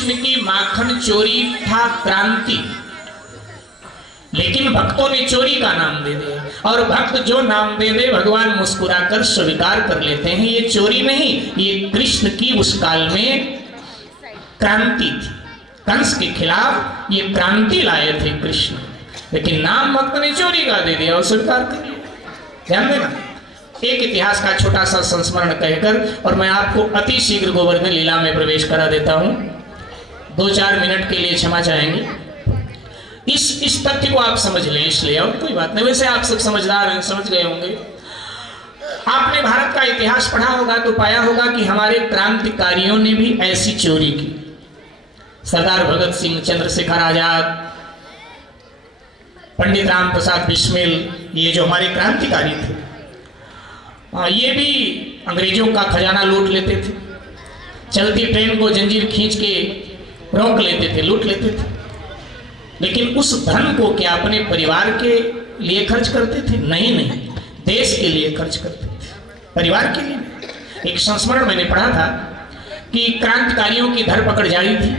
कृष्ण की माखन चोरी था क्रांति, लेकिन भक्तों ने चोरी का नाम दे दिया। और भक्त जो नाम दे दे भगवान मुस्कुराकर स्वीकार कर लेते हैं। ये चोरी नहीं, ये कृष्ण की उस काल में क्रांति थी। कंस के खिलाफ ये क्रांति लाए थे कृष्ण, लेकिन नाम भक्त ने चोरी का दे दिया और स्वीकार कर लिया। ध्यान देना, एक इतिहास का छोटा सा संस्मरण कहकर और मैं आपको अति शीघ्र गोवर्धन लीला में प्रवेश करा देता हूं। 2-4 मिनट के लिए क्षमा चाहेंगे। इस तथ्य को आप समझ लें, इसलिए और कोई बात नहीं। वैसे आप सब समझदार हैं, समझ गए होंगे। आपने भारत का इतिहास पढ़ा होगा तो पाया होगा कि हमारे क्रांतिकारियों ने भी ऐसी चोरी की। सरदार भगत सिंह, चंद्रशेखर आजाद, पंडित राम प्रसाद बिस्मिल, ये जो हमारे क्रांतिकारी थे, ये भी अंग्रेजों का खजाना लूट लेते थे। चलती ट्रेन को जंजीर खींच के रोक लेते थे, लूट लेते थे। लेकिन उस धन को क्या अपने परिवार के लिए खर्च करते थे? नहीं, देश के लिए खर्च करते थे, परिवार के लिए। एक संस्मरण मैंने पढ़ा था कि क्रांतिकारियों की धरपकड़ जारी थी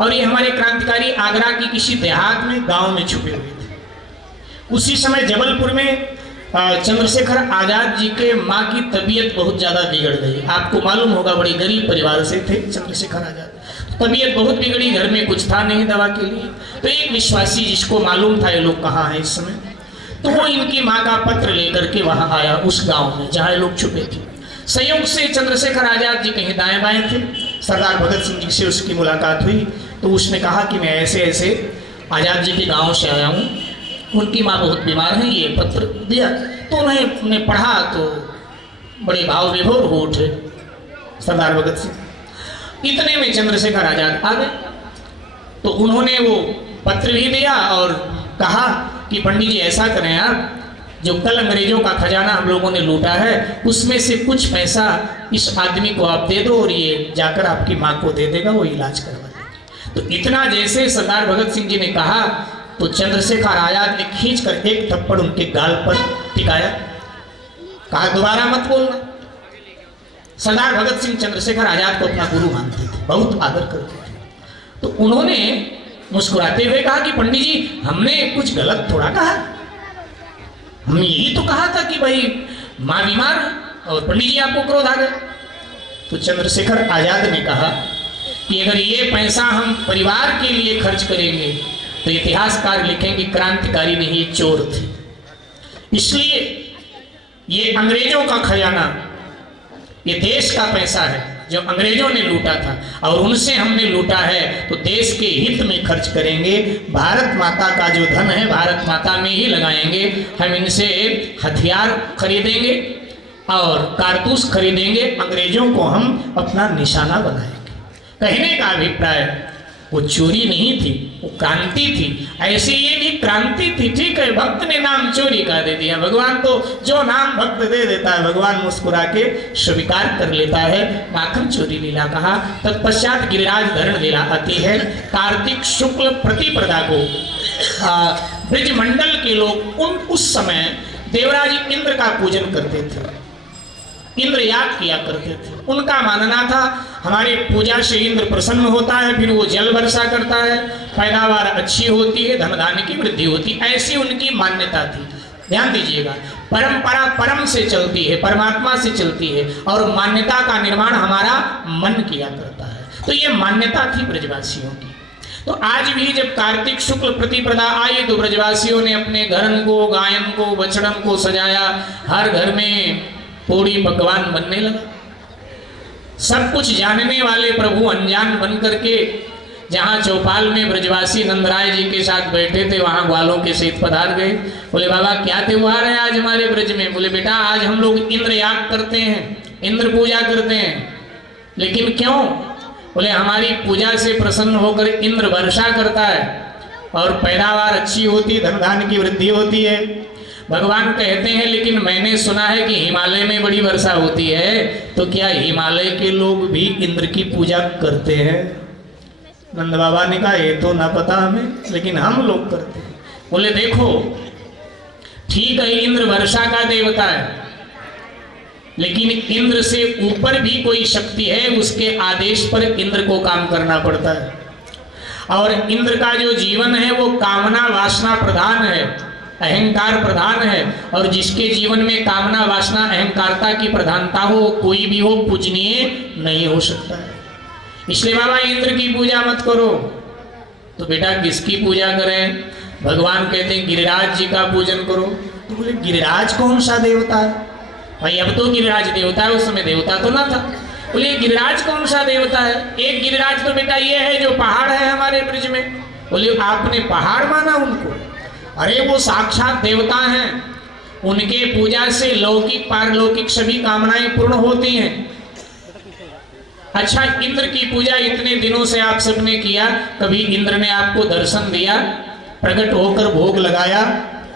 और ये हमारे क्रांतिकारी आगरा की किसी देहात में, गांव में छुपे हुए थे। उसी समय जबलपुर में चंद्रशेखर आजाद जी के माँ की तबीयत बहुत ज्यादा बिगड़ गई। आपको मालूम होगा, बड़ी गरीब परिवार से थे चंद्रशेखर आजाद। तबीयत बहुत बिगड़ी, घर में कुछ था नहीं दवा के लिए। तो एक विश्वासी जिसको मालूम था ये लोग कहाँ हैं इस समय, तो वो इनकी माँ का पत्र लेकर के वहां आया उस गांव में जहाँ लोग छुपे थे। संयोग से चंद्रशेखर आजाद जी कहीं दाएं बाएं थे। सरदार भगत सिंह जी से उसकी मुलाकात हुई तो उसने कहा कि मैं ऐसे ऐसे आजाद जी के गांव से आया हूँ, उनकी माँ बहुत बीमार है, ये पत्र दिया। तो उन्हें पढ़ा तो बड़े भाव विभोर हो उठे सरदार भगत सिंह। इतने में चंद्रशेखर आजाद आ गए तो उन्होंने वो पत्र भी दिया और कहा कि पंडित जी ऐसा करें, आप जो कल अंग्रेजों का खजाना हम लोगों ने लूटा है उसमें से कुछ पैसा इस आदमी को आप दे दो और ये जाकर आपकी माँ को दे देगा, वो इलाज करवा देगा। तो इतना जैसे सरदार भगत सिंह जी ने कहा तो चंद्रशेखर आजाद ने खींचकर एक थप्पड़ उनके गाल पर टिकाया, कहा दोबारा मत बोलना। सरदार भगत सिंह चंद्रशेखर आजाद को अपना गुरु मानते थे, बहुत आदर करते थे। तो उन्होंने मुस्कुराते हुए कहा कि पंडित जी हमने कुछ गलत थोड़ा कहा, हमने यही तो कहा था कि भाई माँ बीमार है और पंडित जी आपको क्रोध आ गए। तो चंद्रशेखर आजाद ने कहा कि अगर ये पैसा हम परिवार के लिए खर्च करेंगे तो इतिहासकार लिखेंगे क्रांतिकारी नहीं, ये चोर थे। इसलिए ये अंग्रेजों का खजाना, ये देश का पैसा है जो अंग्रेजों ने लूटा था और उनसे हमने लूटा है, तो देश के हित में खर्च करेंगे। भारत माता का जो धन है भारत माता में ही लगाएंगे। हम इनसे हथियार खरीदेंगे और कारतूस खरीदेंगे, अंग्रेजों को हम अपना निशाना बनाएंगे। कहने का अभिप्राय वो चोरी नहीं थी, वो क्रांति थी। ऐसे ये भी क्रांति थी। ठीक है, भक्त ने नाम चोरी का दे दिया, भगवान तो जो नाम भक्त दे देता है भगवान मुस्कुरा के स्वीकार कर लेता है। माखन चोरी लीला कहा। तत्पश्चात गिरिराज धरण लीला आती है। कार्तिक शुक्ल प्रतिपदा को ब्रजमंडल के लोग उस समय देवराज इंद्र का पूजन करते थे, इंद्र याग किया करते थे। उनका मानना था हमारे पूजा से इंद्र प्रसन्न होता है, फिर वो जल वर्षा करता है, पैदावार अच्छी होती है, धन धान्य की वृद्धि होती है, ऐसी उनकी मान्यता थी। ध्यान दीजिएगा, परंपरा परम से चलती है, परमात्मा से चलती है और मान्यता का निर्माण हमारा मन किया करता है। तो ये मान्यता थी ब्रजवासियों की। तो आज भी जब कार्तिक शुक्ल प्रतिपदा आई तो ब्रजवासियों ने अपने घरन को, गायन को, बछड़न को सजाया। हर घर में पूड़ी पकवान बनने लगा। सब कुछ जानने वाले प्रभु अनजान बन करके जहाँ चौपाल में ब्रजवासी नंदराय जी के साथ बैठे थे वहाँ ग्वालों के सहित पधार गए। बोले बाबा क्या त्योहार है आज हमारे ब्रज में? बोले बेटा आज हम लोग इंद्र याग करते हैं, इंद्र पूजा करते हैं। लेकिन क्यों? बोले हमारी पूजा से प्रसन्न होकर इंद्र वर्षा करता है और पैदावार अच्छी होती, धन धान्य की वृद्धि होती है। भगवान कहते हैं लेकिन मैंने सुना है कि हिमालय में बड़ी वर्षा होती है, तो क्या हिमालय के लोग भी इंद्र की पूजा करते हैं? नंद बाबा ने कहा ये तो ना पता हमें, लेकिन हम लोग करते हैं। बोले देखो ठीक है इंद्र वर्षा का देवता है, लेकिन इंद्र से ऊपर भी कोई शक्ति है, उसके आदेश पर इंद्र को काम करना पड़ता है। और इंद्र का जो जीवन है वो कामना वासना प्रधान है, अहंकार प्रधान है। और जिसके जीवन में कामना वासना अहंकारता की प्रधानता हो, कोई भी हो, पूजनीय नहीं हो सकता है। इसलिए बाबा इंद्र की पूजा मत करो। तो बेटा किसकी पूजा करें? भगवान कहते हैं गिरिराज जी का पूजन करो। तो बोले गिरिराज कौन सा देवता है? भाई अब तो गिरिराज देवता है, उस समय देवता तो ना था। बोले गिरिराज कौन सा देवता है? एक गिरिराज तो बेटा ये है जो पहाड़ है हमारे ब्रज में। बोले आपने पहाड़ माना उनको? अरे वो साक्षात देवता हैं, उनके पूजा से लौकिक पारलौकिक सभी कामनाएं पूर्ण होती हैं। अच्छा, इंद्र की पूजा इतने दिनों से आप सबने किया, कभी इंद्र ने आपको दर्शन दिया, प्रकट होकर भोग लगाया?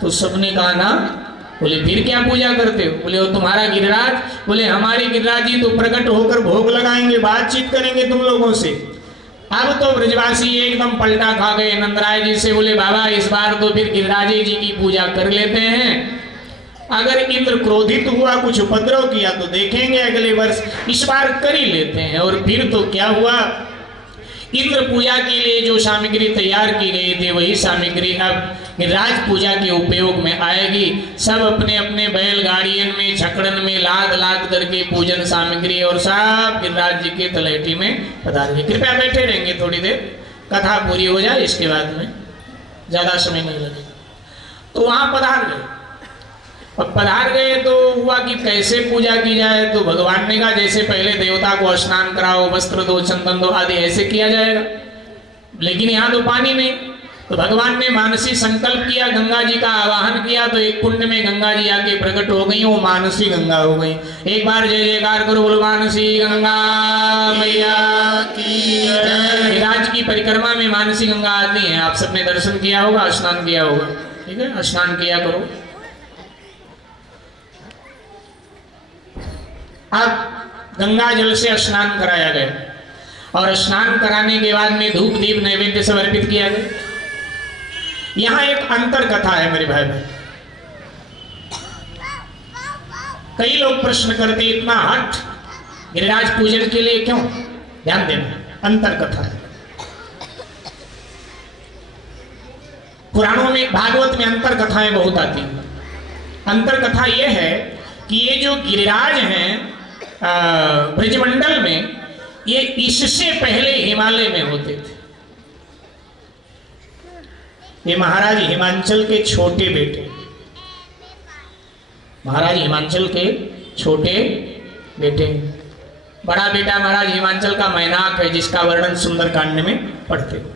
तो सबने कहा ना। बोले फिर क्या पूजा करते हो? बोले वो तुम्हारा गिरिराज। बोले हमारे गिरिराज जी तो प्रकट होकर भोग लगाएंगे, बातचीत करेंगे तुम लोगों से। अब तो ब्रजवासी एकदम पलटा खा गए नंदराय जी से। बोले बाबा इस बार तो फिर गिरिराज जी की पूजा कर लेते हैं, अगर इंद्र क्रोधित हुआ, कुछ उपद्रव किया तो देखेंगे अगले वर्ष, इस बार कर ही लेते हैं। और फिर तो क्या हुआ, इंद्र पूजा के लिए जो सामग्री तैयार की गई थी वही सामग्री अब गिरिराज पूजा के उपयोग में आएगी। सब अपने अपने बैलगाड़ियन में, छकड़न में लाद लाद करके पूजन सामग्री और सब गिरिराज जी के तलहटी में पधारेंगे। कृपया बैठे रहेंगे, थोड़ी देर कथा पूरी हो जाए, इसके बाद में ज्यादा समय नहीं लगेगा। तो वहां पधार गए। अब पधार गए तो हुआ कि कैसे पूजा की जाए? तो भगवान ने कहा जैसे पहले देवता को स्नान कराओ, वस्त्र दो, चंदन दो आदि, ऐसे किया जाएगा। लेकिन यहाँ तो पानी नहीं। तो भगवान ने मानसी संकल्प किया, गंगा जी का आवाहन किया, तो एक कुंड में गंगा जी आके प्रकट हो गई, वो मानसी गंगा हो गई। एक बार जय जयकार करो, बोलो मानसी गंगा मैया की जय। गिरिराज की परिक्रमा में मानसी गंगा आती है, आप सबने दर्शन किया होगा, स्नान किया होगा, ठीक है, स्नान किया करो। अब गंगा जल से स्नान कराया गया और स्नान कराने के बाद में धूप दीप नैवेद्य सब अर्पित किया गया। यहां एक अंतर कथा है मेरे भाई भाई। कई लोग प्रश्न करते इतना हट गिरिराज पूजन के लिए क्यों? ध्यान देना, अंतर कथा है। पुराणों में, भागवत में अंतर कथाएं बहुत आती हैं। अंतर कथा यह है कि ये जो गिरिराज हैं ब्रजमंडल में, ये इससे पहले हिमालय में होते थे। ये महाराज हिमांचल के छोटे बेटे, महाराज हिमांचल के छोटे बेटे। बड़ा बेटा महाराज हिमांचल का मैनाक है, जिसका वर्णन सुंदरकांड में पढ़ते।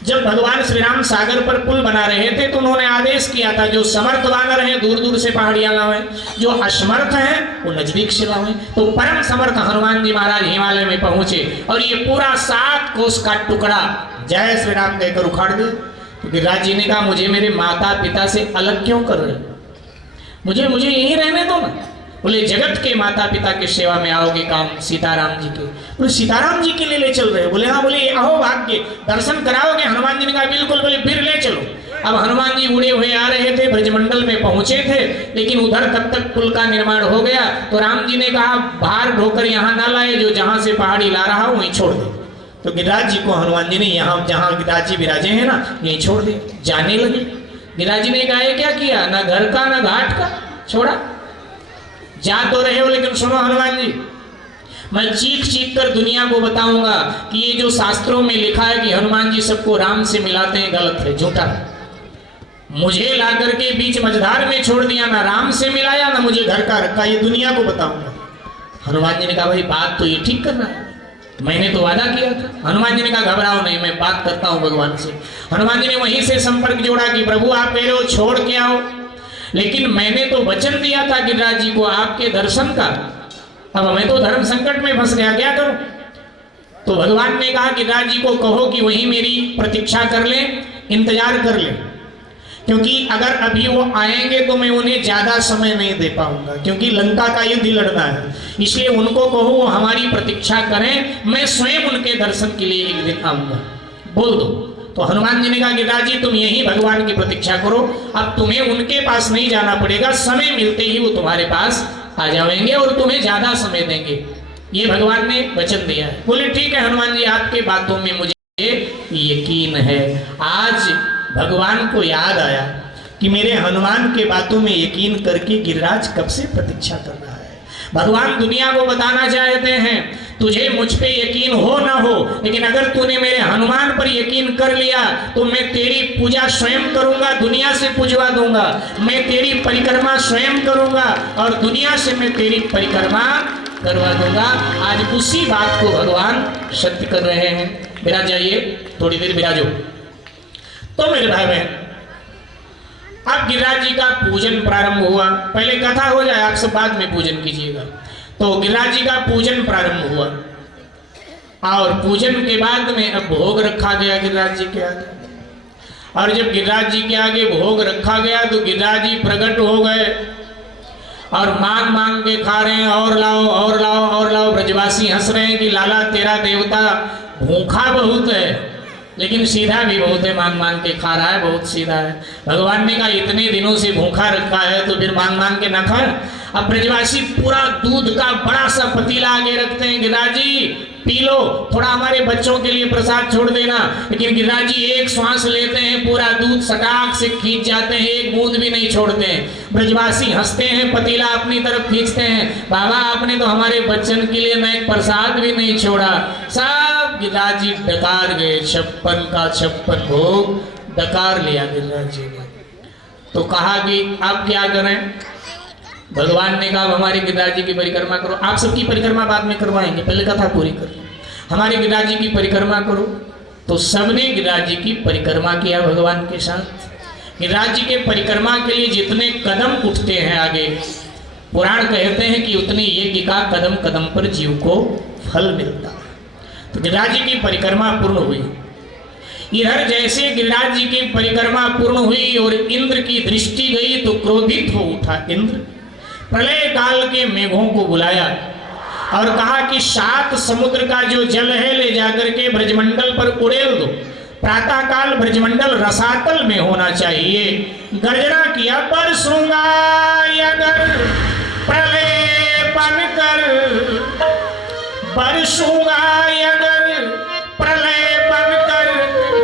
जब भगवान श्री राम सागर पर पुल बना रहे थे तो उन्होंने आदेश किया था जो समर्थ वानर हैं दूर दूर से पहाड़ियां लावें, जो असमर्थ हैं वो नजदीक से लावें। तो परम समर्थ हनुमान जी महाराज हिमालय में पहुंचे और ये पूरा 7 कोस का टुकड़ा जय श्री राम कहकर उखाड़ दिया। तो गिरिराज जी ने कहा मुझे मेरे माता पिता से अलग क्यों कर रहे, मुझे यहीं रहने दो ना। बोले जगत के माता पिता की सेवा में आओगे काम सीताराम जी के। बोले सीताराम जी के लिए ले चल रहे हो? बोले हाँ। बोले अहो भाग्य, दर्शन कराओगे? हनुमान जी ने कहा बिल्कुल। बोले फिर ले चलो। अब हनुमान जी उड़े हुए आ रहे थे, ब्रजमंडल में पहुंचे थे, लेकिन उधर तब तक पुल का निर्माण हो गया। तो राम जी ने कहा भार ढोकर यहाँ ना लाए, जो जहां से पहाड़ी ला रहा हूं वहीं छोड़ दे। तो गिरिराज जी को हनुमान जी ने यहाँ जहाँ गिरिराज जी विराजे हैं ना, यहीं छोड़ दे। जाने लगे। गिरिराज जी ने कहा क्या किया, ना घर का ना घाट का छोड़ा। जा तो रहे हो, लेकिन सुनो हनुमान जी, मैं चीख चीख कर दुनिया को बताऊंगा कि ये जो शास्त्रों में लिखा है कि हनुमान जी सबको राम से मिलाते हैं, गलत है, झूठा है। मुझे ला करके बीच मझधार में छोड़ दिया, ना राम से मिलाया ना मुझे घर का रखा, ये दुनिया को बताऊंगा। हनुमान जी ने कहा भाई बात तो ये ठीक कर रहा है, मैंने तो वादा किया था। हनुमान जी ने कहा घबराओ नहीं, मैं बात करता हूँ भगवान से। हनुमान जी ने वहीं से संपर्क जोड़ा कि प्रभु आप कह रहे हो छोड़ के आओ, लेकिन मैंने तो वचन दिया था गिरिराज जी को आपके दर्शन का। अब मैं तो धर्म संकट में फंस गया, क्या करूं? तो भगवान ने कहा गिरिराज जी को कहो कि वहीं मेरी प्रतीक्षा कर ले, इंतजार कर ले, क्योंकि अगर अभी वो आएंगे तो मैं उन्हें ज्यादा समय नहीं दे पाऊंगा, क्योंकि लंका का युद्ध लड़ना है। इसलिए उनको कहो वो हमारी प्रतीक्षा करें, मैं स्वयं उनके दर्शन के लिए एक दिन आऊंगा, बोल दो। तो हनुमान जी ने कहा गिरिराज जी तुम यही भगवान की प्रतीक्षा करो, अब तुम्हें उनके पास नहीं जाना पड़ेगा, समय मिलते ही वो तुम्हारे पास आ जाएंगे और तुम्हें ज्यादा समय देंगे, ये भगवान ने वचन दिया है। बोले ठीक है हनुमान जी, आपके बातों में मुझे यकीन है। आज भगवान को याद आया कि मेरे हनुमान के बातों में यकीन करके गिरिराज कब से प्रतीक्षा कर रहा है। भगवान दुनिया को बताना चाहते हैं तुझे मुझ पे यकीन हो ना हो, लेकिन अगर तूने मेरे हनुमान पर यकीन कर लिया तो मैं तेरी पूजा स्वयं करूंगा, दुनिया से पूजवा दूंगा। मैं तेरी परिक्रमा स्वयं करूंगा और दुनिया से मैं तेरी परिक्रमा करवा दूंगा। आज उसी बात को भगवान सत्य कर रहे हैं। विराज जाइए, थोड़ी देर विराजो। तो मेरे भाई बहन, अब गिरिराज जी का पूजन प्रारंभ हुआ। पहले कथा हो जाए, आप सब बाद में पूजन कीजिएगा। तो गिरिराज जी का पूजन प्रारंभ हुआ और पूजन के बाद में अब भोग रखा गया गिरिराज जी के आगे। और जब गिरिराज जी के आगे भोग रखा गया तो गिरिराज जी प्रकट हो गए और मांग मांग के खा रहे हैं, और लाओ और लाओ और लाओ। ब्रजवासी हंस रहे हैं कि लाला तेरा देवता भूखा बहुत है लेकिन सीधा भी बहुत है, मांग मांग के खा रहा है, बहुत सीधा है। भगवान ने कहा इतने दिनों से भूखा रखा है तो फिर मांग मांग के न खाए। अब ब्रजवासी पूरा दूध का बड़ा सा पतीला आगे रखते हैं, गिरिराज जी पी लो, थोड़ा हमारे बच्चों के लिए प्रसाद छोड़ देना। लेकिन गिरिराज जी एक श्वास लेते हैं, पूरा दूध सटाक से खींच जाते हैं, एक बूंद भी नहीं छोड़ते हैं। ब्रजवासी हंसते हैं, पतीला अपनी तरफ खींचते हैं, बाबा आपने तो हमारे बच्चन के लिए न एक प्रसाद भी नहीं छोड़ा। सब गिरिराज जी डकार गए, 56 का 56 भोग डकार लिया गिरिराज जी ने। तो कहा कि आप क्या करें? भगवान ने कहा हमारे गिरिराज जी की परिक्रमा करो। आप सबकी परिक्रमा बाद में करवाएंगे, पहले कथा पूरी करो। हमारे गिरिराज जी की परिक्रमा करो। तो सबने गिरिराज जी की परिक्रमा किया भगवान के साथ। गिरिराज जी के परिक्रमा के लिए जितने कदम उठते हैं आगे, पुराण कहते हैं कि उतने यज्ञ का कदम कदम पर जीव को फल मिलता है। तो गिरिराज जी की परिक्रमा पूर्ण हुई। इधर जैसे गिरिराज जी की परिक्रमा पूर्ण हुई और इंद्र की दृष्टि गई तो क्रोधित हो उठा इंद्र। प्रलय काल के मेघों को बुलाया और कहा कि 7 समुद्र का जो जल है ले जाकर के ब्रजमंडल पर उड़ेल दो। प्रातः काल ब्रजमंडल रसातल में होना चाहिए। गर्जना किया बरसूंगा अगर प्रलय बनकर, बरसूंगा अगर प्रलय बनकर,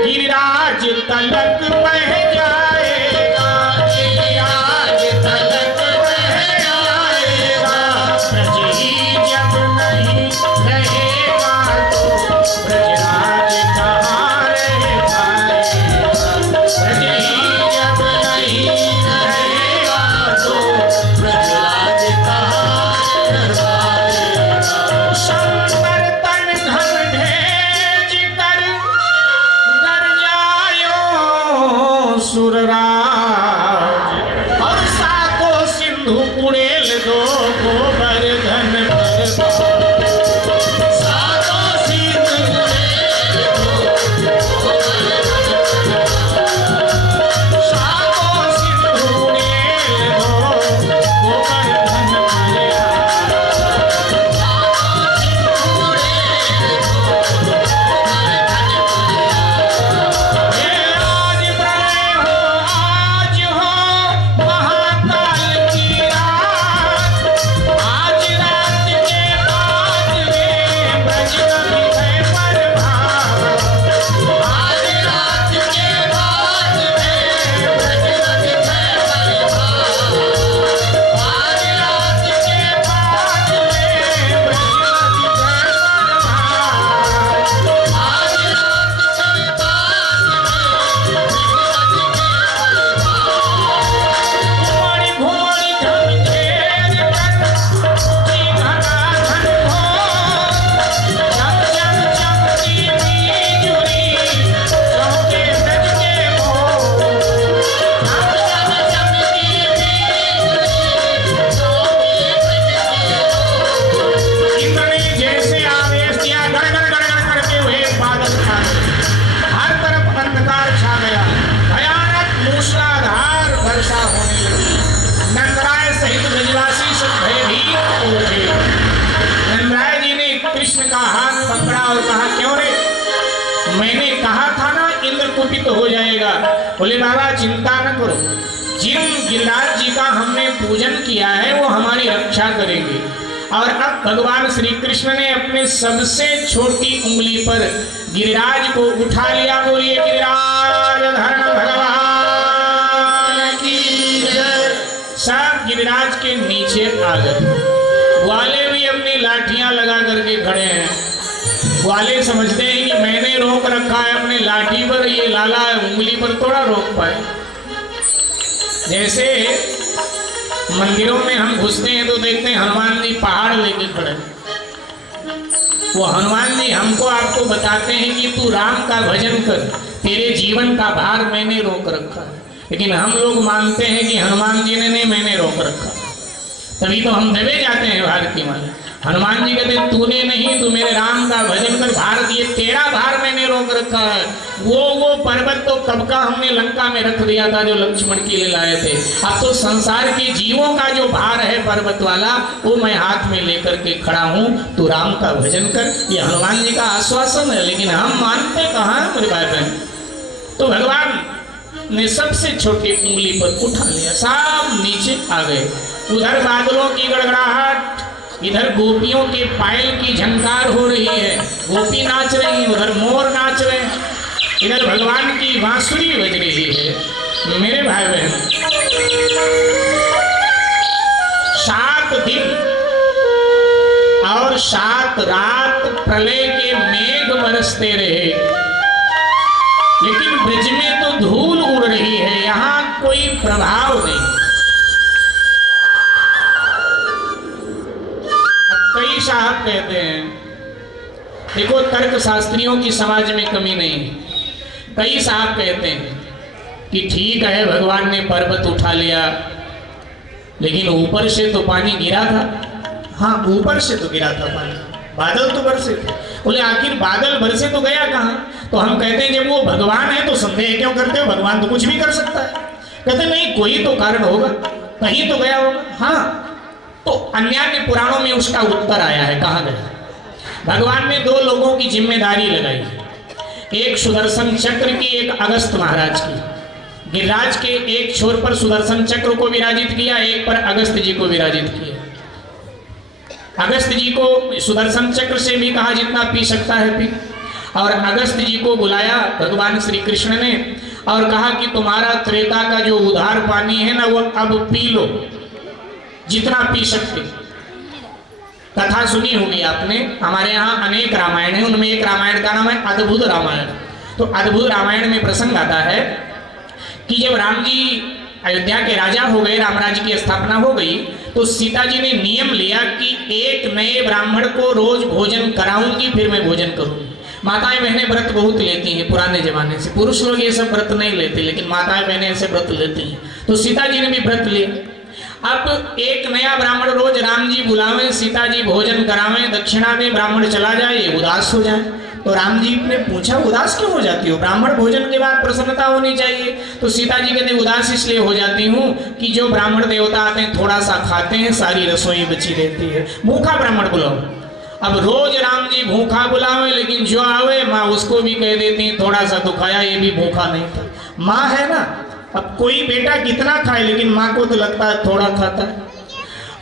गिरिराज तलक बह जाएगा, गिरिराज तलक बह जाएगा। ब्रज ही जब नहीं रहेगा तो ब्रजराज कहाँ रह पाएगा। ब्रज ही जब नहीं रहेगा तो ब्रजराज कहाँ रह पाएगा। शंकर तन धन भेज कर डर जायो सुरराज, और 7 सिंधु उड़ेल दो गोवर्धन पर। 7 सिंधु उड़ेल दो, 7 सिंधु उड़ेल दो गोवर्धन पर। आज प्रलय हो, आज हो महाकाल की रात, आज रात के बाद में ब्रज विजय प्रभात, आज रात के बाद में ब्रज विजय प्रभात, आज रात के बाद में ब्रज विजय प्रभात, आज रात के घुमड़ी घुमड़ी झमझेर कर जी घना धन हो, चम चम चमकी बिजुली चमके ब्रज के मोर, चम चम चमकी बिजुली चमके ब्रज के मोर। इंद्र ने जैसे आवेश किया, गड़गड़ गड़गड़ करके हुए बादल छा गए, हर तरफ अंधकार छा गया, भयानक मूसलाधार वर्षा होने लगी। नंदराय सहित ब्रजवासी सब भयभीत हो उठे। नंदराय जी ने कृष्ण का हाथ पकड़ा और कहा क्यों रे, मैंने कहा था ना इंद्र कुपित हो जाएगा। बोले बाबा चिंता न करो, जिन गिरिराज जी का हमने पूजन किया है वो हमारी रक्षा करेंगे। और अब भगवान श्री कृष्ण ने अपने सबसे छोटी उंगली पर गिरिराज को उठा लिया। बोलिए गिरिराज धरण भगवान की जय। सब गिरिराज के नीचे आ गए। वाले भी अपनी लाठियां लगा करके खड़े हैं। वाले समझते हैं कि मैंने रोक रखा है अपने लाठी पर, ये लाला उंगली पर थोड़ा रोक पाए। जैसे मंदिरों में हम घुसते हैं तो देखते हैं हनुमान जी पहाड़ लेके खड़े। वो हनुमान जी हमको आपको बताते हैं कि तू राम का भजन कर, तेरे जीवन का भार मैंने रोक रखा है। लेकिन हम लोग मानते हैं कि हनुमान जी ने नहीं, मैंने रोक रखा। तभी तो हम दबे जाते हैं भार की मार। हनुमान जी कहते तूने नहीं, तू मेरे राम का भजन कर, भार दिए तेरा भार मैंने रोक रखा है। वो पर्वत तो कब का हमने लंका में रख दिया था जो लक्ष्मण के लिए लाए थे। अब तो संसार के जीवों का जो भार है पर्वत वाला, वो मैं हाथ में लेकर के खड़ा हूँ, तू राम का भजन कर। ये हनुमान जी का आश्वासन है, लेकिन हम मानते कहाँ हैं मेरे भाई बहन। तो भगवान ने सबसे छोटी उंगली पर उठा लिया, सब नीचे आ गए। उधर बादलों की गड़गड़ाहट, इधर गोपियों के पायल की झंकार हो रही है, गोपी नाच रही है, उधर मोर नाच रहे हैं, इधर भगवान की बांसुरी बज रही है। मेरे भाई बहन, 7 दिन और 7 रात प्रलय के मेघ बरसते रहे, लेकिन ब्रज में तो धूल उड़ रही है, यहाँ कोई प्रभाव नहीं। कई साहब कहते हैं, देखो तर्क शास्त्रियों की समाज में कमी नहीं है। कई साहब कहते हैं कि ठीक है भगवान ने पर्वत उठा लिया, लेकिन ऊपर से तो पानी गिरा था। हाँ, ऊपर से तो गिरा था पानी, बादल तो बरसे थे। बोले आखिर बादल बरसे तो गया कहाँ? तो हम कहते हैं जब वो भगवान है तो संदेह क्यों करते हो, भगवान तो कुछ भी कर सकता है। कहते नहीं, कोई तो कारण होगा, कहीं तो गया होगा। हाँ, तो अन्य पुराणों में उसका उत्तर आया है, कहाँ गया। भगवान ने 2 लोगों की जिम्मेदारी लगाई, एक सुदर्शन चक्र की, एक अगस्त महाराज की। गिरिराज के एक छोर पर सुदर्शन चक्र को विराजित किया, एक पर अगस्त जी को विराजित किया। अगस्त जी को सुदर्शन चक्र से भी कहा जितना पी सकता है पी, और अगस्त जी को बुलाया भगवान श्री कृष्ण ने और कहा कि तुम्हारा त्रेता का जो उधार पानी है ना, वो अब पी लो, जितना पी सकते। कथा सुनी होगी आपने, हमारे यहाँ अनेक रामायण है, उनमें एक रामायण का नाम है अद्भुत रामायण। तो अद्भुत रामायण में प्रसंग आता है कि जब राम जी अयोध्या के राजा हो गए, रामराज की स्थापना हो गई, तो सीता जी ने नियम लिया कि एक नए ब्राह्मण को रोज भोजन कराऊंगी, फिर मैं भोजन करूंगी। माताएं बहनें व्रत बहुत लेती हैं पुराने जमाने से, पुरुष लोग ये सब व्रत नहीं लेते, लेकिन माताएं बहनें ऐसे व्रत लेती हैं। तो सीता जी ने भी व्रत लिया। अब एक नया ब्राह्मण रोज राम जी बुलावे, सीता जी भोजन करावे, दक्षिणा में ब्राह्मण चला जाए, ये उदास हो जाए। तो राम जी ने पूछा उदास क्यों हो जाती हो, ब्राह्मण भोजन के बाद प्रसन्नता होनी चाहिए। तो सीता जी कहते उदास इसलिए हो जाती हूँ कि जो ब्राह्मण देवता आते हैं थोड़ा सा खाते हैं, सारी रसोई बची रहती है। भूखा ब्राह्मण बुलाओ। अब रोज राम जी भूखा बुलावे, लेकिन जो आवे माँ उसको भी कह देती थोड़ा सा तो खाया, ये भी भूखा नहीं था। माँ है ना, अब कोई बेटा कितना खाए, लेकिन माँ को तो लगता है थोड़ा खाता है।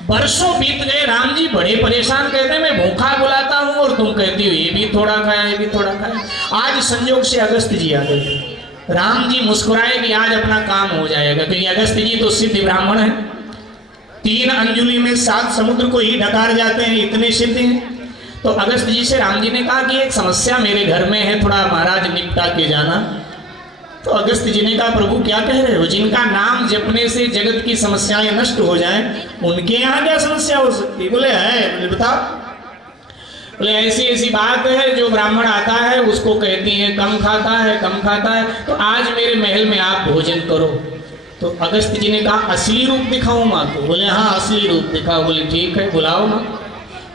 बरसों बीत गए, राम जी बड़े परेशान, कहते हैं मैं भूखा बुलाता हूँ और तुम कहती हो ये भी थोड़ा खाया, ये भी थोड़ा खाया। आज संयोग से अगस्त जी आ गए। राम जी मुस्कुराए कि आज अपना काम हो जाएगा, क्योंकि अगस्त जी तो सिद्ध ब्राह्मण है, 3 अंजुली में 7 समुद्र को ही ढकार जाते हैं, इतने सिद्ध हैं। तो अगस्त जी से राम जी ने कहा कि एक समस्या मेरे घर में है, थोड़ा महाराज निपटा के जाना। तो अगस्त जी ने कहा प्रभु क्या कह रहे हो, जिनका नाम जपने से जगत की समस्याएं नष्ट हो जाएं, उनके यहाँ क्या समस्या हो सकती? बोले है। बोले बताओ। बोले ऐसी ऐसी बात है, जो ब्राह्मण आता है उसको कहती है कम खाता है, कम खाता है, तो आज मेरे महल में आप भोजन करो। तो अगस्त जी ने कहा असली रूप दिखाओ माँ को? बोले हाँ असली रूप दिखाओ। बोले ठीक है बुलाओ माँ।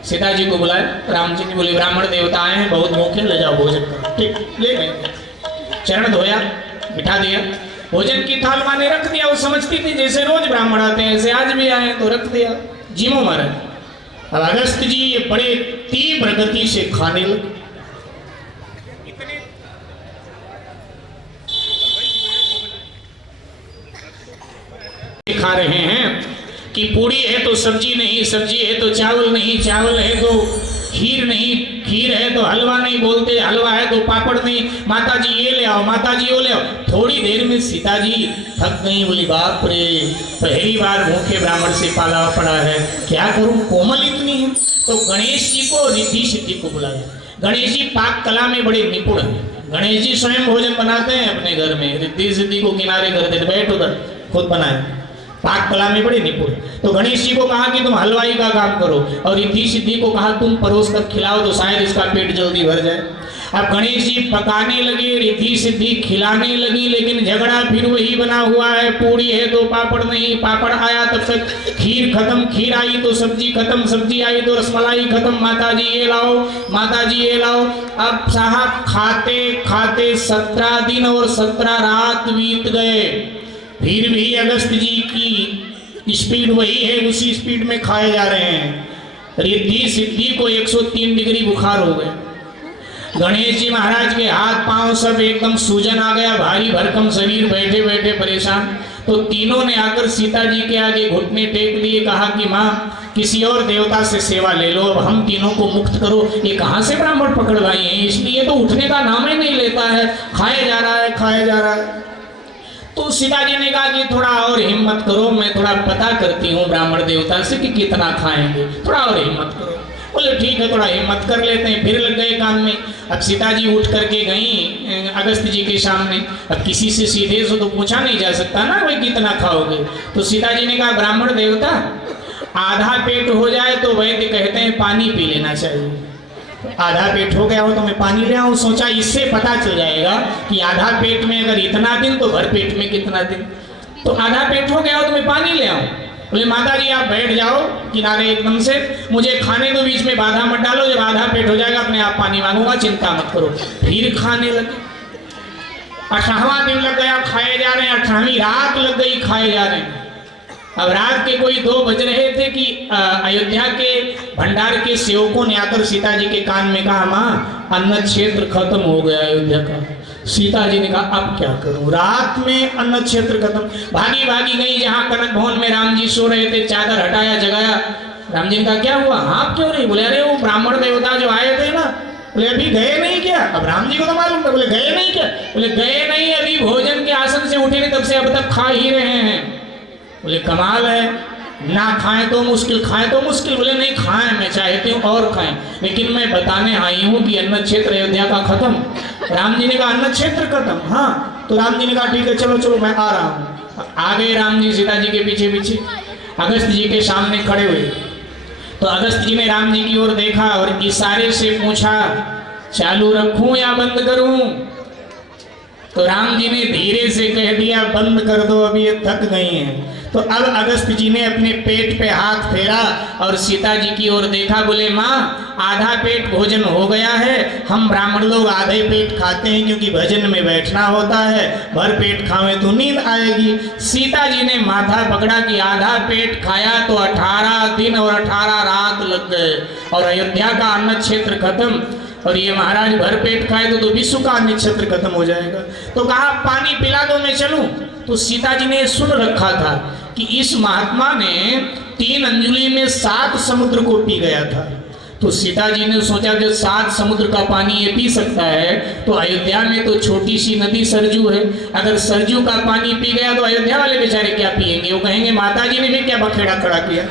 सीता जी को बुलाए। राम जी ने बोले ब्राह्मण देवता आए हैं, बहुत भूखे, ले जाओ भोजन करो। ठीक, ले गए, चरण धोया, बिठा दिया, भोजन की थाल माँ ने रख दिया। वो समझती थी जैसे रोज ब्राह्मण आते हैं ऐसे आज भी आए, तो रख दिया। जीमो महाराज। अब अगस्त जी ये बड़े तीव्र गति से खाने लगे। खा रहे हैं कि पूड़ी है तो सब्जी नहीं, सब्जी है तो चावल नहीं, चावल है तो खीर नहीं, खीर है तो हलवा नहीं, बोलते हलवा है तो पापड़ नहीं, माता जी ये ले आओ, माता जी वो ले आओ। थोड़ी देर में सीता जी थक गई, बोली बाप रे, पहली बार भूखे ब्राह्मण से पाला पड़ा है, क्या करूं, कोमल इतनी है। तो गणेश जी को रिद्धि सिद्धि को बुलाया। गणेश जी पाक कला में बड़े निपुण हैं। गणेश जी स्वयं भोजन बनाते हैं अपने घर में, रिद्धि सिद्धि को किनारे कर देते, बैठ उधर, खुद बनाए, पाक कला में बड़े निपुण। तो गणेश जी को कहा कि तुम हलवाई का काम करो, और रिद्धि सिद्धि को कहा तुम परोस कर खिलाओ तो शायद इसका पेट जल्दी भर जाए। अब गणेश जी पकाने लगे, रिद्धि सिद्धि खिलाने लगी, लेकिन झगड़ा फिर वही बना हुआ है, पूरी है तो पापड़ नहीं, पापड़ आया तब तक खीर खत्म, खीर आई तो सब्जी खत्म, सब्जी आई तो रसमलाई खत्म, माता जी ये लाओ, माता जी ये लाओ। अब साहब खाते खाते 17 दिन और 17 रात बीत गए, फिर भी अगस्त जी की स्पीड वही है, उसी स्पीड में खाए जा रहे हैं। रिद्धि सिद्धि को 103 डिग्री बुखार हो गया। गणेश जी महाराज के हाथ पांव सब एकदम सूजन आ गया, भारी भरकम शरीर, बैठे बैठे परेशान। तो तीनों ने आकर सीता जी के आगे घुटने टेक दिए, कहा कि माँ किसी और देवता से सेवा ले लो, अब हम तीनों को मुक्त करो। ये कहाँ से ब्राह्मण पकड़ लाए हैं, इसलिए तो उठने का नाम ही नहीं लेता है, खाया जा रहा है, खाया जा रहा है। तो सीता जी ने कहा कि थोड़ा और हिम्मत करो, मैं थोड़ा पता करती हूँ ब्राह्मण देवता से कि कितना खाएंगे, थोड़ा और हिम्मत करो। बोले ठीक है, थोड़ा हिम्मत कर लेते हैं। फिर लग गए काम में। अब सीता जी उठ करके गई अगस्त जी के सामने। अब किसी से सीधे से तो पूछा नहीं जा सकता ना भाई कितना खाओगे। तो सीता जी ने कहा ब्राह्मण देवता, आधा पेट हो जाए तो वैद्य कहते हैं पानी पी लेना चाहिए। आधा पेट हो गया हो तो मैं पानी ले आऊँ। सोचा इससे पता चल जाएगा कि आधा पेट में अगर इतना दिन तो भर पेट में कितना दिन। तो आधा पेट हो गया हो तो मैं पानी ले आऊँ। बोले माता जी आप बैठ जाओ किनारे एकदम से, मुझे खाने दो, बीच में बाधा मत डालो, जब आधा पेट हो जाएगा अपने आप पानी मांगूंगा, चिंता मत करो। फिर खाने लगे। 18वां दिन लग गया, खाए जा रहे हैं। 18वीं रात लग गई, खाए जा रहे हैं। अब रात के कोई 2 बज रहे थे कि अयोध्या के भंडार के सेवकों ने आकर सीता जी के कान में कहा माँ अन्न क्षेत्र खत्म हो गया अयोध्या का। सीता जी ने कहा अब क्या करूं, रात में अन्न क्षेत्र खत्म। भागी भागी गई जहां कनक भवन में राम जी सो रहे थे, चादर हटाया, जगाया। राम जी ने कहा क्या हुआ, हाँ क्यों नहीं? बोले अरे वो ब्राह्मण देवता जो आए थे ना, बोले अभी गए नहीं क्या? अब राम जी को तो मालूम था। बोले गए नहीं क्या? बोले गए नहीं, अभी भोजन के आसन से उठे नहीं, तब से अब तक खा ही रहे हैं। बोले कमाल है, ना खाएं तो मुश्किल, खाएं तो मुश्किल। बोले नहीं खाएं, मैं चाहती हूँ और खाएं, लेकिन मैं बताने आई हूँ कि अन्न क्षेत्र अयोध्या का खत्म। राम जी ने कहा अन्न क्षेत्र खत्म? हाँ। तो राम जी ने कहा ठीक है चलो चलो मैं आ रहा हूँ। आ गए राम जी सीता जी के पीछे पीछे, अगस्त जी के सामने खड़े हुए। तो अगस्त जी ने राम जी की ओर देखा और इशारे से पूछा चालू रखूं या बंद करूं? तो राम जी ने धीरे से कह दिया बंद कर दो, अभी ये थक गई हैं। तो अब अगस्त जी ने अपने पेट पे हाथ फेरा और सीता जी की ओर देखा। बोले माँ आधा पेट भोजन हो गया है, हम ब्राह्मण लोग आधे पेट खाते हैं क्योंकि भजन में बैठना होता है, भर पेट खावें तो नींद आएगी। सीता जी ने माथा पकड़ा कि आधा पेट खाया तो 18 दिन और 18 रात लग गए और अयोध्या का अन्न क्षेत्र खत्म। और ये महाराज भर पेट खाए तो विश्व का अन्न क्षेत्र खत्म हो जाएगा। तो कहा पानी पिला दो मैं चलूं। तो सीता जी ने सुन रखा था कि इस महात्मा ने 3 अंजुली में 7 समुद्र को पी गया था। तो सीता जी ने सोचा कि 7 समुद्र का पानी ये पी सकता है, तो अयोध्या में तो छोटी सी नदी सरजू है, अगर सरजू का पानी पी गया तो अयोध्या वाले बेचारे क्या पिएंगे? वो कहेंगे माता जी ने भी क्या बखेड़ा खड़ा किया।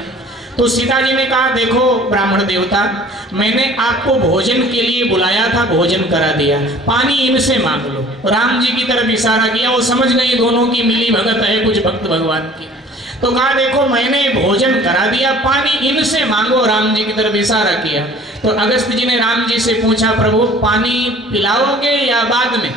तो सीता जी ने कहा देखो ब्राह्मण देवता, मैंने आपको भोजन के लिए बुलाया था, भोजन करा दिया, पानी इनसे मांग लो। राम जी की तरफ इशारा किया, वो समझ गई दोनों की मिली भगत है कुछ भक्त भगवान की। तो कहा देखो मैंने भोजन करा दिया, पानी इनसे मांगो, राम जी की तरफ इशारा किया। तो अगस्त जी ने राम जी से पूछा प्रभु पानी पिलाओगे या बाद में?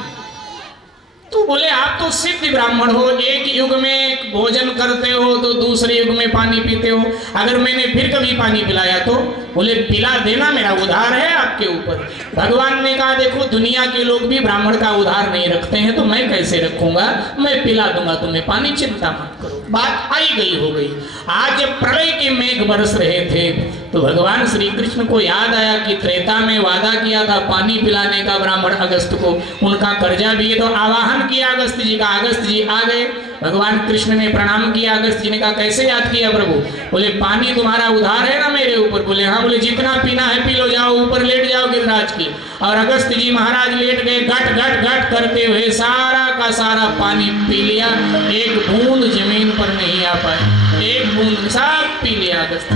तो बोले आप तो सिद्ध ब्राह्मण हो, एक युग में भोजन करते हो तो दूसरे युग में पानी पीते हो, अगर मैंने फिर कभी पानी पिलाया तो? बोले पिला देना, मेरा उधार है आपके ऊपर। भगवान ने कहा देखो दुनिया के लोग भी ब्राह्मण का उधार नहीं रखते हैं तो मैं कैसे रखूंगा, मैं पिला दूंगा तुम्हें पानी, चिंता मत करो। बात आई गई हो गई। आज जब प्रलय के मेघ बरस रहे थे तो भगवान श्री कृष्ण को याद आया कि त्रेता में वादा किया था पानी पिलाने का ब्राह्मण अगस्त को, उनका कर्जा भी है। तो आवाहन किया अगस्त जी का। अगस्त जी आ गए, भगवान कृष्ण ने प्रणाम किया। अगस्त जी ने कहा कैसे याद किया प्रभु? बोले पानी तुम्हारा उधार है ना मेरे ऊपर? बोले हाँ। बोले जितना पीना है पी लो, जाओ ऊपर लेट जाओ गिरिराज की। और अगस्त जी महाराज लेट गए, घट घट घट करते हुए सारा का सारा पानी पी लिया, एक बूंद जमीन पर नहीं आ पाए, एक बूंद सब पी लिया अगस्त।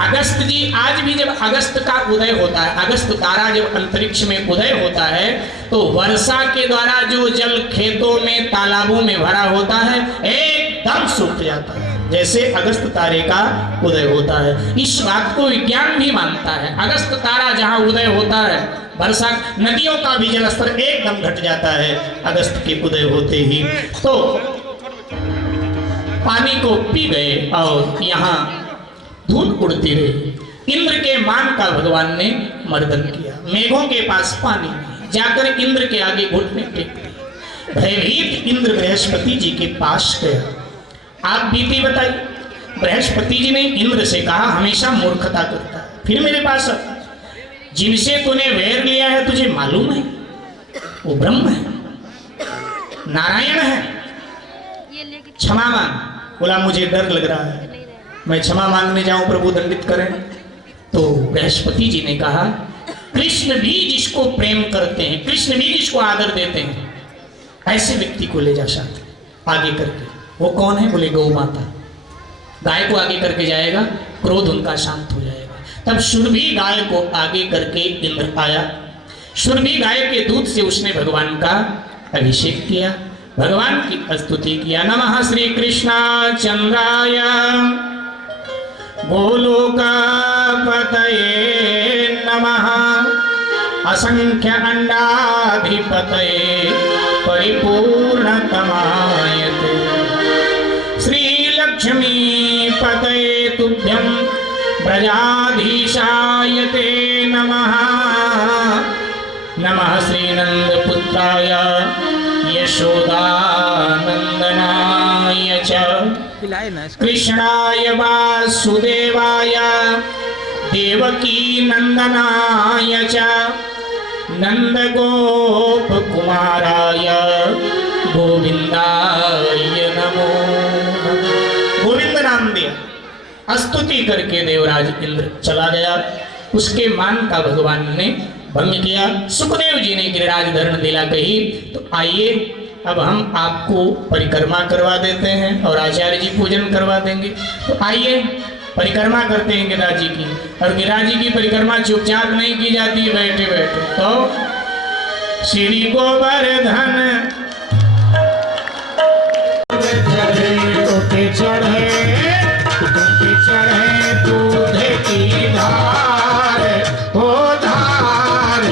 अगस्त जी आज भी जब अगस्त का उदय होता है, अगस्त तारा जब अंतरिक्ष में उदय होता है तो वर्षा के द्वारा जो जल खेतों में तालाबों में भरा होता है एकदम सूख जाता है, जैसे अगस्त तारे का उदय होता है। इस बात को विज्ञान भी मानता है। अगस्त तारा जहां उदय होता है, वर्षा नदियों का भी जल स्तर एकदम घट जाता है अगस्त के उदय होते ही। तो पानी को पी गए और यहाँ धूल उड़ती रही। इंद्र के मान का भगवान ने मर्दन किया। मेघों के पास पानी नहीं, जाकर इंद्र के आगे घुटने टेक दिए। भयभीत इंद्र बृहस्पति जी के पास गया। आप बीती बताइए। बृहस्पति जी ने इंद्र से कहा हमेशा मूर्खता करता है, फिर मेरे पास जिनसे तूने वैर लिया है तुझे मालूम है वो ब्रह्म है, नारायण है, क्षमा मांग। बोला मुझे डर लग रहा है, मैं क्षमा मांगने जाऊं प्रभु दंडित करें। तो बृहस्पति जी ने कहा कृष्ण भी जिसको प्रेम करते हैं, कृष्ण भी जिसको आदर देते हैं, ऐसे व्यक्ति को ले जा साथ आगे करके। वो कौन है? बोले गौ माता। गाय को आगे करके जाएगा, क्रोध उनका शांत हो जाएगा। तब सुरभि गाय को आगे करके इंद्र आया। सुरभि गाय के दूध से उसने भगवान का अभिषेक किया, भगवान की स्तुति किया। नमः श्री कृष्णा चंद्राय गोलोकपतये नमः असंख्य अंडाधिपतये परिपूर्णतमायते श्रीलक्ष्मीपतये तुभ्यं ब्रजाधीशायते नमः। नमः श्रीनंदपुत्राय यशोदानंदनाय च कृष्णाय वासुदेवाय देवकी नंदनाय च नंदगोप कुमाराय गोविंदाय नमो। गोविंद नाम दिया, स्तुति करके देवराज इंद्र चला गया। उसके मान का भगवान ने भंग किया। सुखदेव जी ने गिरिराज धरण लीला कही। तो आइए अब हम आपको परिक्रमा करवा देते हैं और आचार्य जी पूजन करवा देंगे। तो आइए परिक्रमा करते हैं गिरिराज जी की। और गिरिराज जी की परिक्रमा चुपचाप नहीं की जाती, बैठे बैठे। तो श्री गोवर्धन चढ़े दूध की धार हो धार,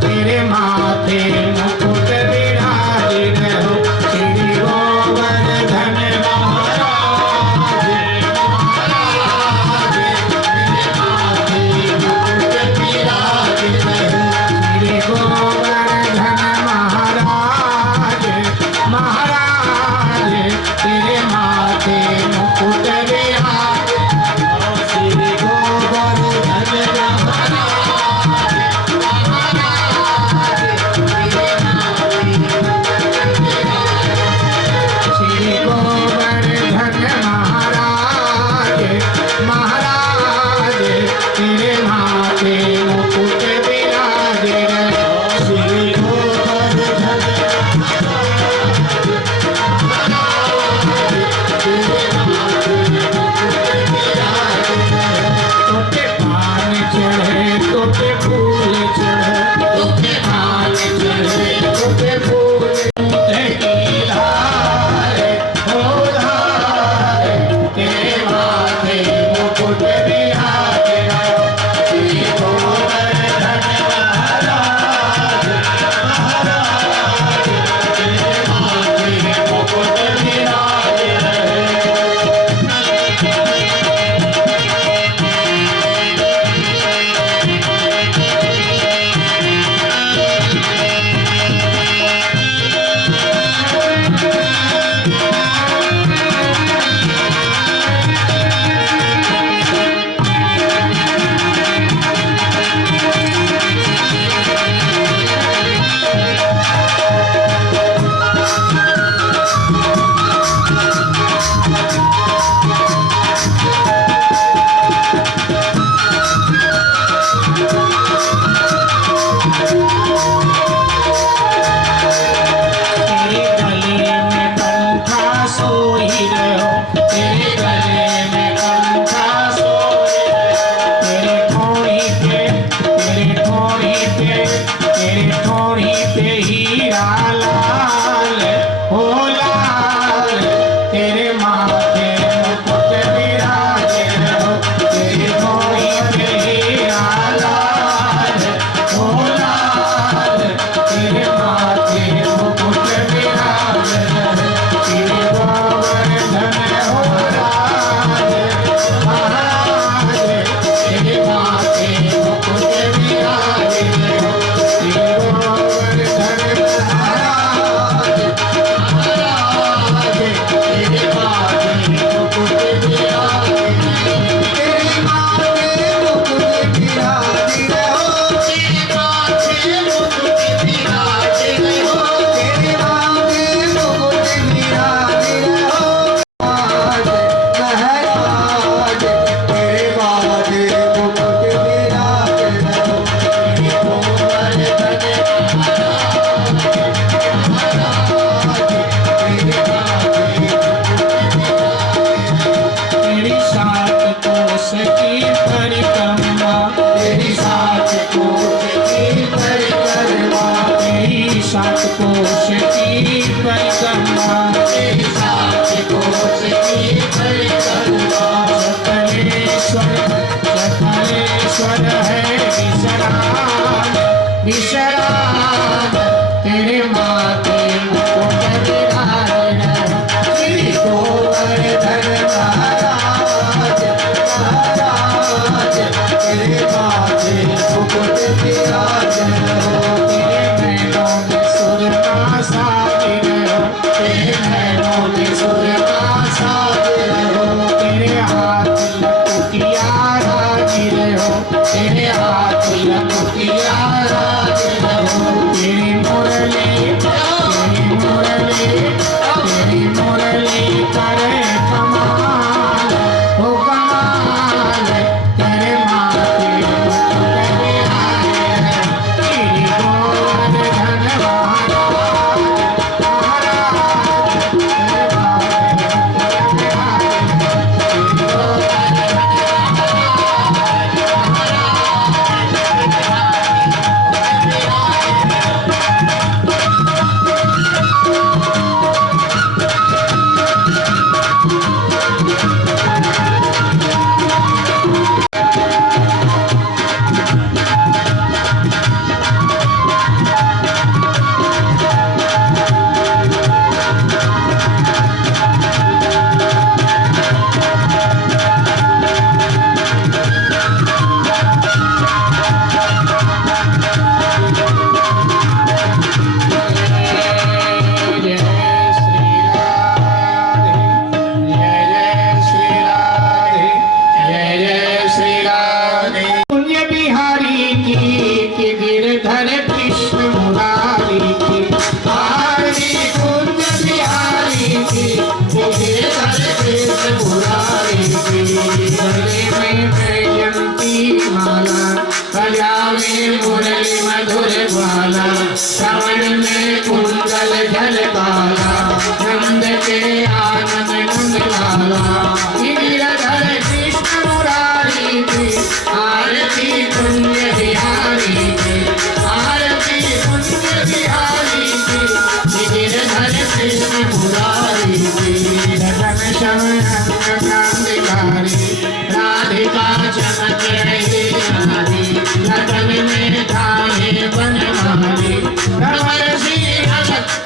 तेरे माथे मुकुट विराजित हो श्री गोवर्धन महाराज। श्री गोवर्धन महाराज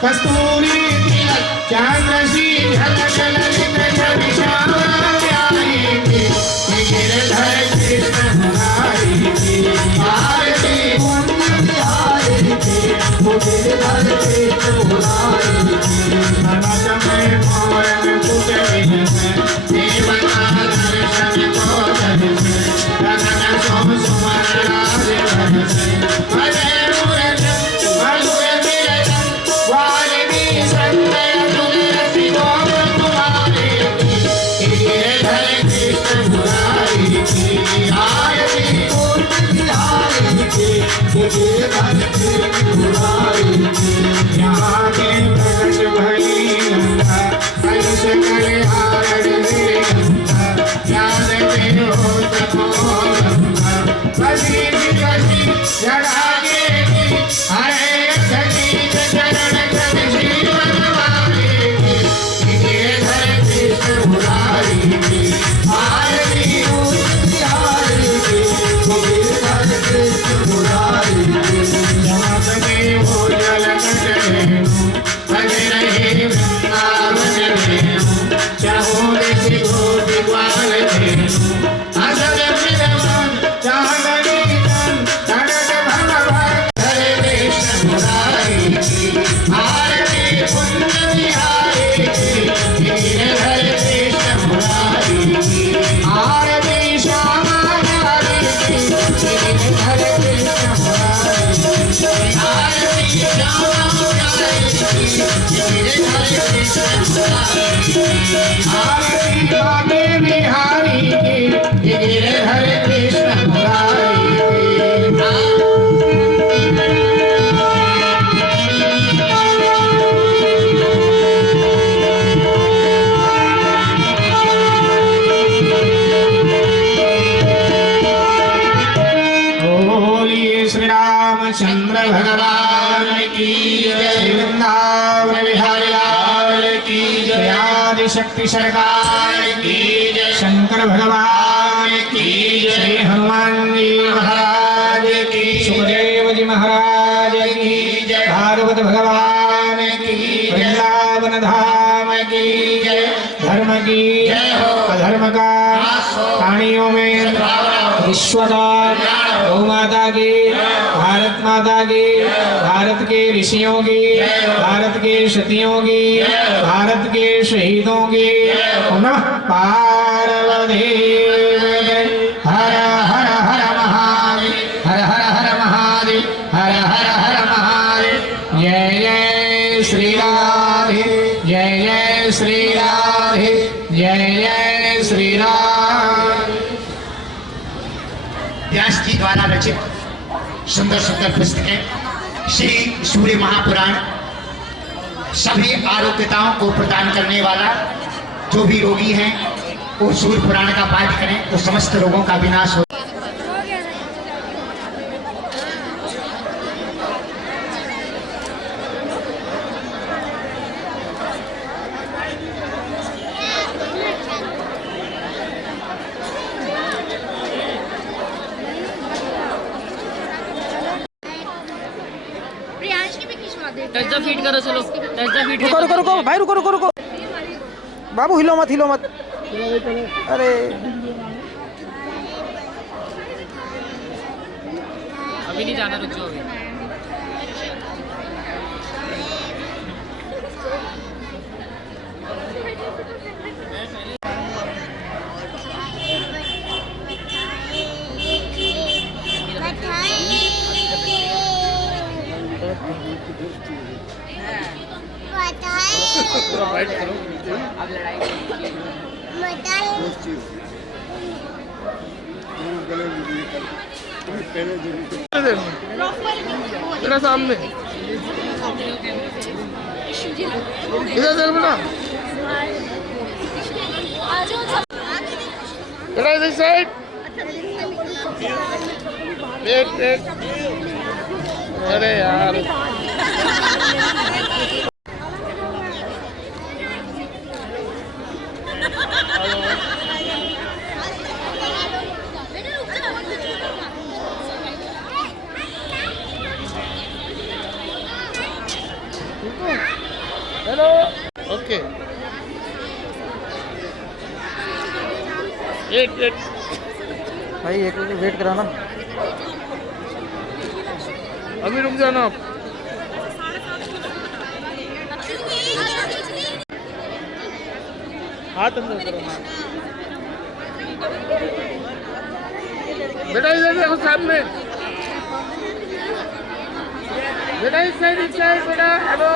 कस्तूरी तिलक चांद्रसी झलक ललित छवि श्याम प्यारी की गिरधर कृष्ण मुरारी की आरती पुण्य बिहारी की गिरधर कृष्ण मुरारी की नमक में मोर मुकुट विजय देवता दर्शन को दर्शन रतन सोम सुमन राज भजन भजन चंद्र भगवान की जय, वृंदावन बिहारी लाल की जय, आदि शक्ति सरकार की जय, शंकर भगवान की जय, श्री हनुमान जी महाराज की, सुखदेव जी महाराज की जय, भागवत भगवान की जय, वृंदावन धाम की जय, धर्म की जय हो, अधर्म का प्राणियों में विश्वदा गौ माता की, भारत माता की, भारत के ऋषियों की, भारत के क्षत्रियों की, भारत के शहीदों की, नमः पार्वती हर हर हर महादेव, हर हर हर महादेव, हर हर हर महादेव। जय जय श्री राधे, जय जय श्री राधे, जय जय श्री राधे। व्यास जी द्वारा रचित सुंदर सुंदर पुस्तकें श्री सूर्य महापुराण सभी आरोग्यताओं को प्रदान करने वाला। जो भी रोगी हैं वो सूर्य पुराण का पाठ करें तो समस्त रोगों का विनाश हो। टच द फीट करो, चलो टच द फीट। रुको रुको रुको भाई, रुको रुको रुको बाबू, हिलो मत हिलो मत। अरे अभी नहीं जाना, रुक जाओ अभी। तेरा सामने इधर चल बेटा, बेटा इधर साइड, वेट वेट। अरे यार हेलो, ओके वेट भाई, एक मिनट वेट कराना, अभी रुक जाना आप। हाथ अंदर करो, बेटा इधर देखो सामने, बेटा इस साइड बेटा, हेलो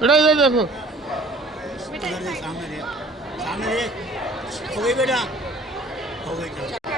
बेटा इधर देखो, सामने हो गई बेटा, हो गई।